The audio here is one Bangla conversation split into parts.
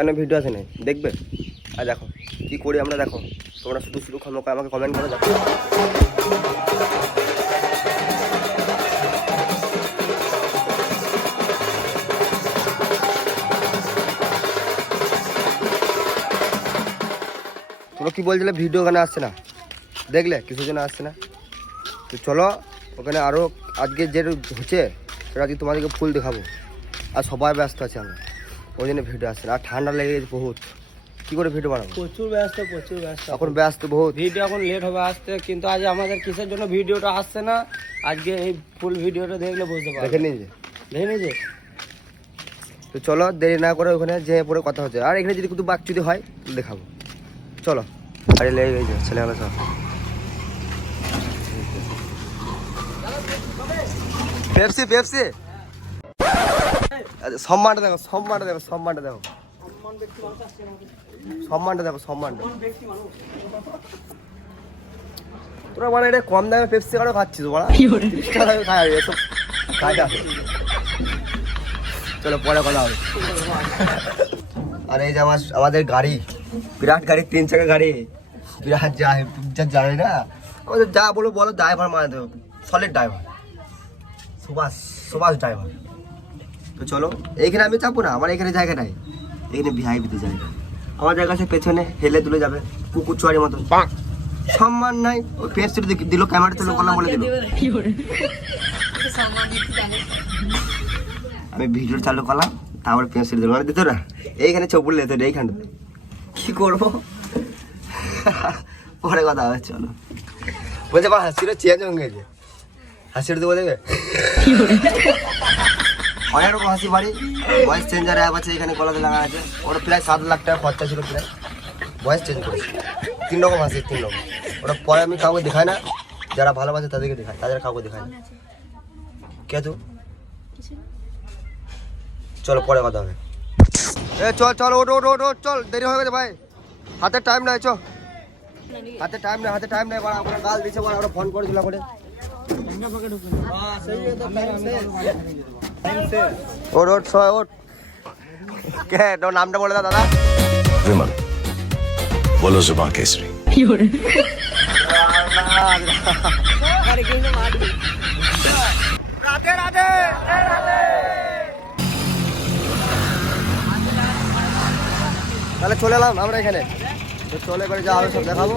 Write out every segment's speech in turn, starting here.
কেন ভিডিও আছে না দেখবে? আর দেখো কি করি আমরা, দেখো তোমরা শুধু শুধু আমাকে কমেন্ট করে দেখো। তোমরা কি বলছিলে ভিডিও ওখানে আসছে না, দেখলে কিছুর জন্য আসছে না? তো চলো ওখানে আরও আজকে যে হচ্ছে সেটা আজকে তোমাদেরকে ফুল দেখাবো। আর সবাই ব্যস্ত আছে, আমি ওই জন্য ভিডিও আসছে না। আর ঠান্ডা লেগে গেছে বহুত, কী করে ভিডিও বানাবো? প্রচুর ব্যস্ত এখন ব্যস্ত বহুত, ভিডিও এখন লেট হবে আসতে। কিন্তু আজ আমাদের কিসের জন্য ভিডিওটা আসছে না, আজকে এই ফুল ভিডিওটা দেখলে বুঝতে পারবে। দেখে নিজে। তো চলো দেরি না করে ওখানে যে পরে কথা হচ্ছে। আর এখানে যদি কিন্তু বাক যদি হয় দেখাবো, চলো। আরে লেগে গেছে ছেলেবেলা সব। পেপসি সম্মানটা দেখো, সম্মানটা দেখো। সম্মানটা তোরা মানে এটা কম দামে পেপসি কারো খাচ্ছিস বলা, 30 টাকা দামে খাই এসব খাই না। চলো পরে কথা হবে। আর এই যে আমাদের গাড়ি, বিরাট গাড়ি, 3 চাকা গাড়ি, বিরাট যায় জানি না আমাদের, যা বলো ড্রাইভার মানে দেবো, সলিড ড্রাইভার, সুভাষ ড্রাইভার। তো চলো এইখানে আমি চাপবো না, আমার এখানে জায়গা নাই, এখানে ভিআইপিতে জায়গা। আমার জায়গা আছে পেছনে, হেলে তুলে যাবে কুকুর চুয়ারির মতন, সম্মান নাই। ওই পেপসিটা দিল, ক্যামেরা তুলে করলাম বলে দিল। আমি ভিডিও চালু করলাম, তারপরে পেন্সিল দিল, মানে দিত না। এইখানে চপুল লেতো এইখানটাতে, কি করবো পরে কথা হবে। চলো বলছে আমার হাসিটা চেঞ্জ হয়ে গেছে, হাসিটা দেবো দেবে। অনেক রকম হাসি বাড়ি, ভয়েস চেঞ্জার অ্যাপ আছে এখানে, গলাতে লাগা আছে। ওটা প্রায় 7 লাখ টাকা খরচা ছিল প্রায়, ভয়েস চেঞ্জ করেছে। 3 রকম হাসি, 3 রকম। ওটা পরে আমি কাউকে দেখাই না, যারা ভালোবাসে তাদেরকে দেখায়, তাদের কাউকে দেখায় না। কে তো চলো পরে কথা হবে। চল ওটো চল, দেরি হয়ে গেছে ভাই, হাতে টাইম নাই। হাতে টাইম নাই বাড়া, ওরা গাল দিচ্ছে বাড়া, ওরা ফোন করেছিল করে। ওট কে তোর নামটা বলে দাদা? विमल, बोलो जुबान केसरी। राधे তাহলে চলে এলাম আমরা এখানে। তো চলে করে যা হবে সব দেখাবো।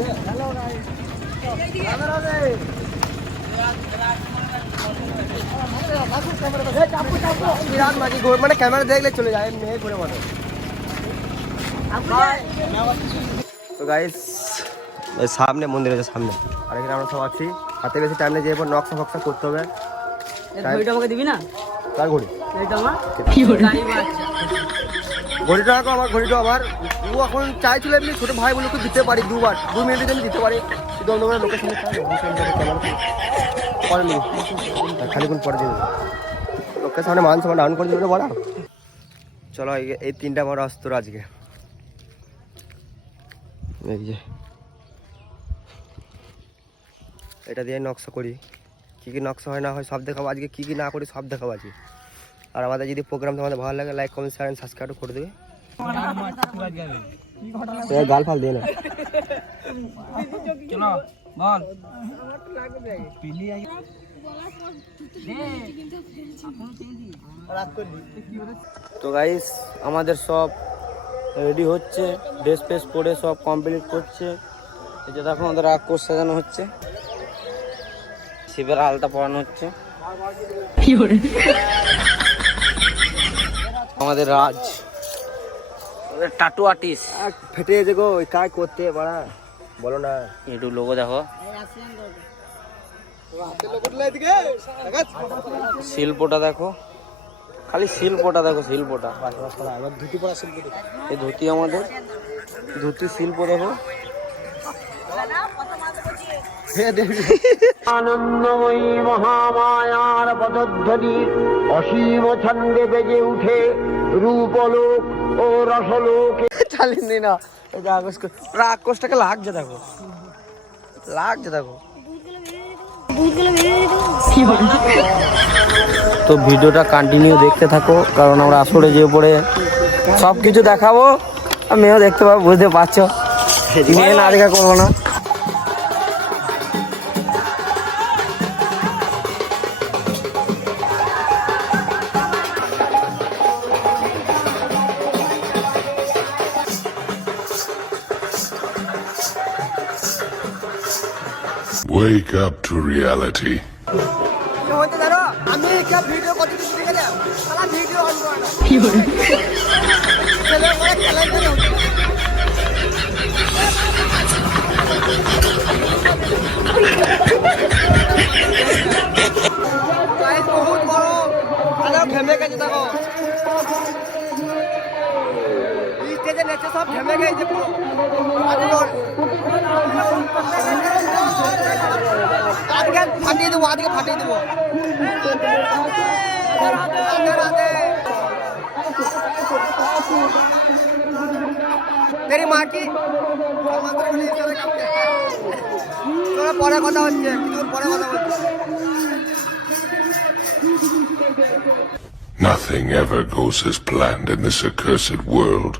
মানে ক্যামেরা দেখলে চলে যায় মেয়ে করে মতো। তো গাইস সামনে মন্দির আছে সামনে, আর এখানে আমরা সব আছি। হাতে বেশি টাইম নেই, যে এবার নকশা ফকশা করতে হবে। ঘড়িটা আমাকে দিবি না? কার ঘড়ি? এইটা আমার ঘড়িটা রাখো, আমার ঘড়িটা আমার। ও এখন চাইছিল এমনি ছোট ভাই বলে ওকে দিতে পারি 2 মিনিটের জন্য দিতে পারি, কিন্তু অন্য করে লোকের সঙ্গে পরে নি খালি কোন পরে দিয়ে দেবো। লোকের সামনে মান সম্মান ডাউন করে দিলে বলা। চলো এই 3টা আমার অস্ত্র আজকে। এই যে এটা দিয়ে নকশা করি, কী নকশা হয় না হয় সব দেখাবো আজকে, কী না করি সব দেখাবো আজকে। আর আমাদের যদি প্রোগ্রাম তোমাদের ভালো লাগে, লাইক কমেন্ট শেয়ার সাবস্ক্রাইব করে দেবে। গাল ফাল দিয়ে না তো গাইস আমাদের সব রেডি হচ্ছে, ড্রেস ফ্রেস পরে সব কমপ্লিট করছে। এই যে দেখো আমাদের রাক্ষস সাজানো হচ্ছে, শিবের আলতা পরানো হচ্ছে। আমাদের রাজ টাটু আর্টিস্ট ফেটে গেছে গো, ওই কাজ করতে পারা বলো না। একটু লোগো দেখো, শিল্পটা দেখো, খালি শিল্পটা দেখো, শিল্পটা। এই ধুতি আমাদের, ধুতি শিল্প দেখো। আনন্দময়ী মহামায়ার পদধ্বনি অসীম ছন্দে বেজে উঠে রূপলোক ও রসলোক। চালিয়ে না রাক্ষসটাকে লাগছে দেখো, তো ভিডিওটা কন্টিনিউ দেখতে থাকো, কারণ আমরা আসরে যে পরে সব কিছু দেখাবো, আমিও দেখতে পাবো, বুঝতে পারছো। মেয়ে না দেখা করবো না। Wake up to reality. আমি ভিডিও করতে ঠিক আছে, সারা ভিডিও অন করে না। বহুত বড় ঘেমে গেছে, দেখো স্টেজে নেচে সব ঘেমে গেছে পুরো। আজকে ফাটিয়ে দেবো, আজকে ফাটিয়ে দেবো। তেরি মা কি তোরা পরে কথা হচ্ছে, কিছুক্ষণ পরে কথা বলছে। Nothing ever goes as planned in this accursed world.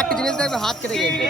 একটা জিনিস দেখবে হাত কেটে গেছে।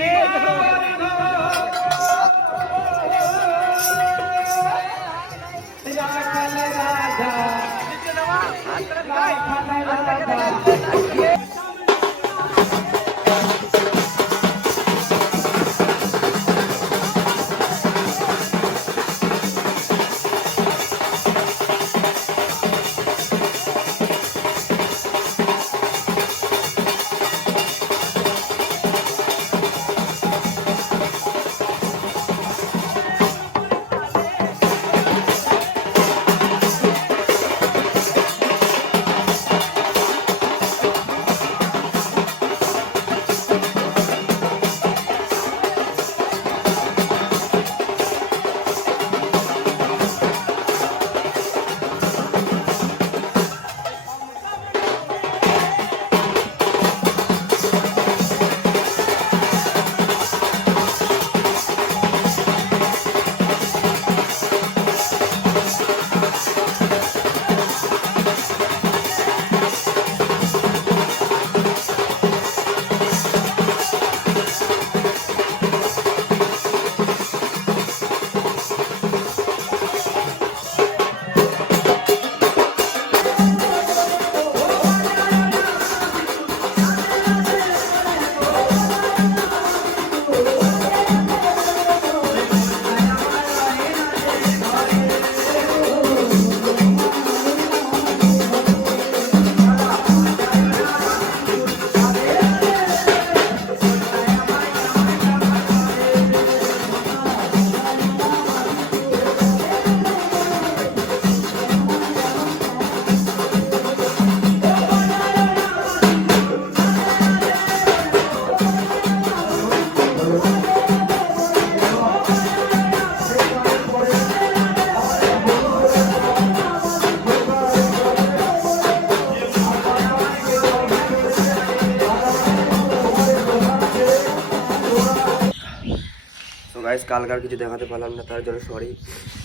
তো গাইস কালকে আর কিছু দেখাতে পারলাম না, তার জন্য সরি।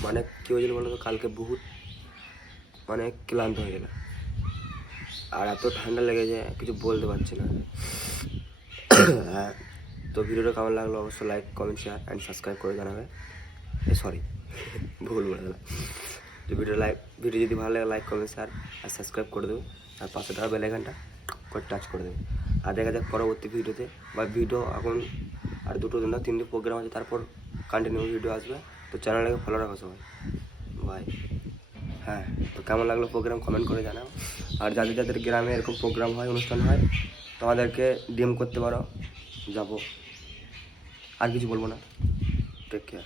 মানে কি হয়েছিল বলো তো, কালকে বহুত মানে ক্লান্ত হয়ে গেল, আর এত ঠান্ডা লেগেছে কিছু বলতে পারছি না। হ্যাঁ, তো ভিডিওটা কেমন লাগলো অবশ্যই like comment share and subscribe করে জানাবে। সরি ভুল বলে দিলাম। তো ভিডিও যদি ভালো লাগে লাইক কমেন্ট শেয়ার আর সাবস্ক্রাইব করে দেবে, আর পাশে থাকা বেল আইকনটা করে টাচ করে দেবে। আর দেখা যাক পরবর্তী ভিডিওতে, বা ভিডিও এখন আর 2-3 প্রোগ্রাম আছে, তারপর কন্টিনিউ ভিডিও আসবে। তো চ্যানেলটাকে ফলো রাখো সবাই, বাই। হ্যাঁ, তো কেমন লাগলো প্রোগ্রাম কমেন্ট করে জানাও। আর যাদের যাদের গ্রামে এরকম প্রোগ্রাম হয়, অনুষ্ঠান হয়, তোমাদেরকে ডিএম করতে পারো, যাবো। আর কিছু বলবো না। Take care.